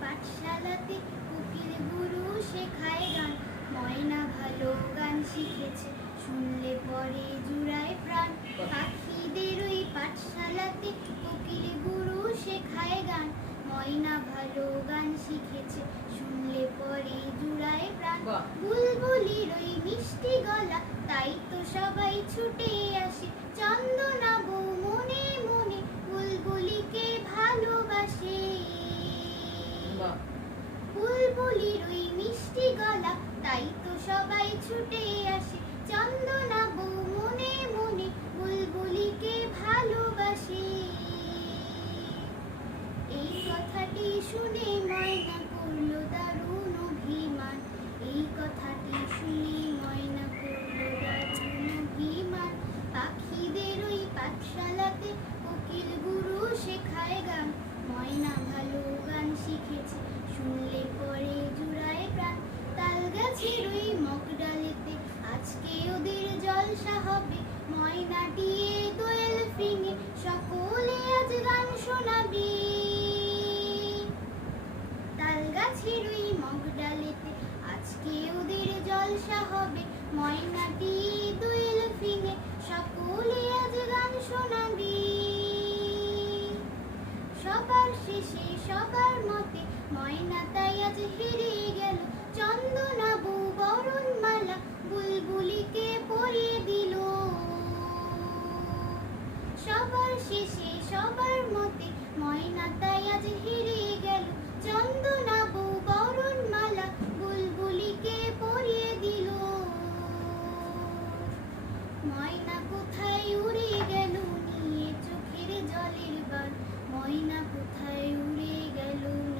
পাঠশালাতে উকিল গুরু শেখায় গান। ময়না ভালো গান শিখেছে শুনলে পরে জুড়ায় প্রাণ। পাখিদের ওই পাঠশালাতে উকিল গুরু শেখায় গান। ময়না ভালো গান শিখেছে শুনলে পরে জুড়ায় প্রাণ। বুলবুলির ওই মিষ্টি গলা তাই তো সবাই ছুটে আসে চন্দনা বউ বুলবুলির ওই মিষ্টি গলা, তাই তো সবাই ছুটে আসে। চন্দনা বউ মনে মনে বুলবুলিকে ভালোবাসে। এই কথাটি শুনে ময়না করল দারুণ অভিমান। এই কথাটি শুনে ময়না করল দারুণ অভিমান। পাখিদের ওই পাঠশালাতে কোকিল গুরু শেখায় গান। ময়না ভালো গান শিখেছে সকলে আজ গান শোনাবি। তাল গাছের ওই মগডালিতে আজকে ওদের জলসা হবে। ময়নাটি দুইল ফিঙে সকলে আজ গান শোনাবি। সবার শেষে, সবার মতে ময়না তাই আজ হেরে গেল। চন্দনাবু বরণ মালা বুলবুলিকে পরে দিল। সবার শিশি সবার মতে, ময়না তাই আজ হেরে গেল। চন্দনা বউ বরণ মালা বুলবুলিকে পরিয়ে দিল। ময়না কোথায় উড়ে গেল? নিয়ে চোখের জলের বার। ময়না কোথায় উড়ে গেল?